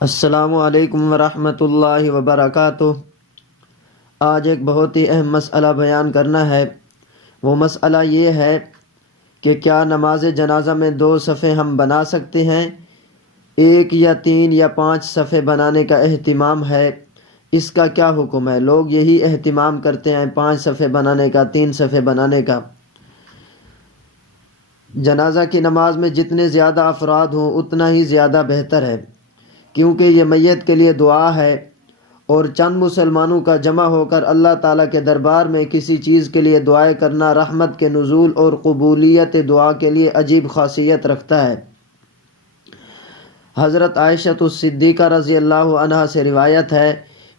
السلام علیکم ورحمۃ اللہ وبرکاتہ۔ آج ایک بہت ہی اہم مسئلہ بیان کرنا ہے۔ وہ مسئلہ یہ ہے کہ کیا نماز جنازہ میں 2 صفیں ہم بنا سکتے ہیں؟ 1 یا 3 یا 5 صفیں بنانے کا اہتمام ہے، اس کا کیا حکم ہے؟ لوگ یہی اہتمام کرتے ہیں 5 صفیں بنانے کا، 3 صفیں بنانے کا۔ جنازہ کی نماز میں جتنے زیادہ افراد ہوں اتنا ہی زیادہ بہتر ہے، کیونکہ یہ میت کے لیے دعا ہے، اور چند مسلمانوں کا جمع ہو کر اللہ تعالیٰ کے دربار میں کسی چیز کے لیے دعائیں کرنا رحمت کے نزول اور قبولیت دعا کے لیے عجیب خاصیت رکھتا ہے۔ حضرت عائشہ الصدیقہ رضی اللہ عنہا سے روایت ہے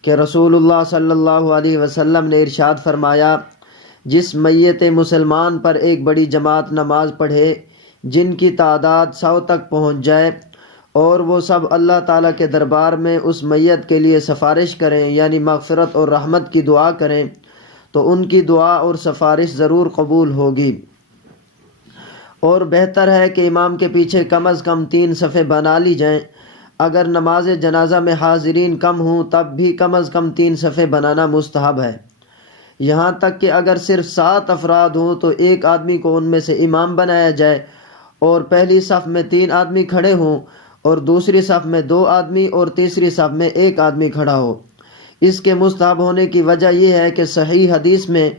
کہ رسول اللہ صلی اللہ علیہ وسلم نے ارشاد فرمایا، جس میت مسلمان پر ایک بڑی جماعت نماز پڑھے جن کی تعداد 100 تک پہنچ جائے، اور وہ سب اللہ تعالیٰ کے دربار میں اس میت کے لیے سفارش کریں، یعنی مغفرت اور رحمت کی دعا کریں، تو ان کی دعا اور سفارش ضرور قبول ہوگی۔ اور بہتر ہے کہ امام کے پیچھے کم از کم 3 صفیں بنا لی جائیں۔ اگر نماز جنازہ میں حاضرین کم ہوں تب بھی کم از کم 3 صفیں بنانا مستحب ہے۔ یہاں تک کہ اگر صرف 7 افراد ہوں تو ایک آدمی کو ان میں سے امام بنایا جائے، اور پہلی صف میں 3 آدمی کھڑے ہوں، اور دوسری صف میں 2 آدمی، اور تیسری صف میں 1 آدمی کھڑا ہو۔ اس کے مستحب ہونے کی وجہ یہ ہے کہ صحیح حدیث میں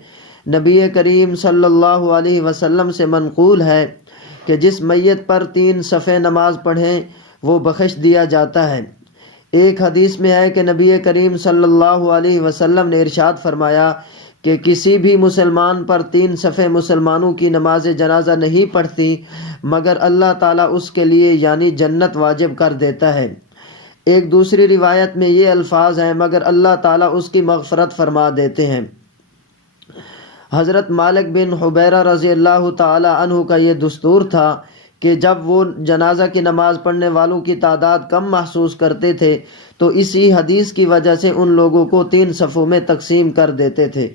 نبی کریم صلی اللہ علیہ وسلم سے منقول ہے کہ جس میت پر 3 صفیں نماز پڑھیں وہ بخش دیا جاتا ہے۔ ایک حدیث میں ہے کہ نبی کریم صلی اللہ علیہ وسلم نے ارشاد فرمایا کہ کسی بھی مسلمان پر 3 صفیں مسلمانوں کی نماز جنازہ نہیں پڑھتی مگر اللہ تعالیٰ اس کے لیے یعنی جنت واجب کر دیتا ہے۔ ایک دوسری روایت میں یہ الفاظ ہیں، مگر اللہ تعالیٰ اس کی مغفرت فرما دیتے ہیں۔ حضرت مالک بن حبیرہ رضی اللہ تعالیٰ عنہ کا یہ دستور تھا کہ جب وہ جنازہ کی نماز پڑھنے والوں کی تعداد کم محسوس کرتے تھے تو اسی حدیث کی وجہ سے ان لوگوں کو 3 صفوں میں تقسیم کر دیتے تھے۔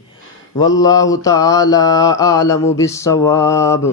واللہ تعالی اعلم بالصواب۔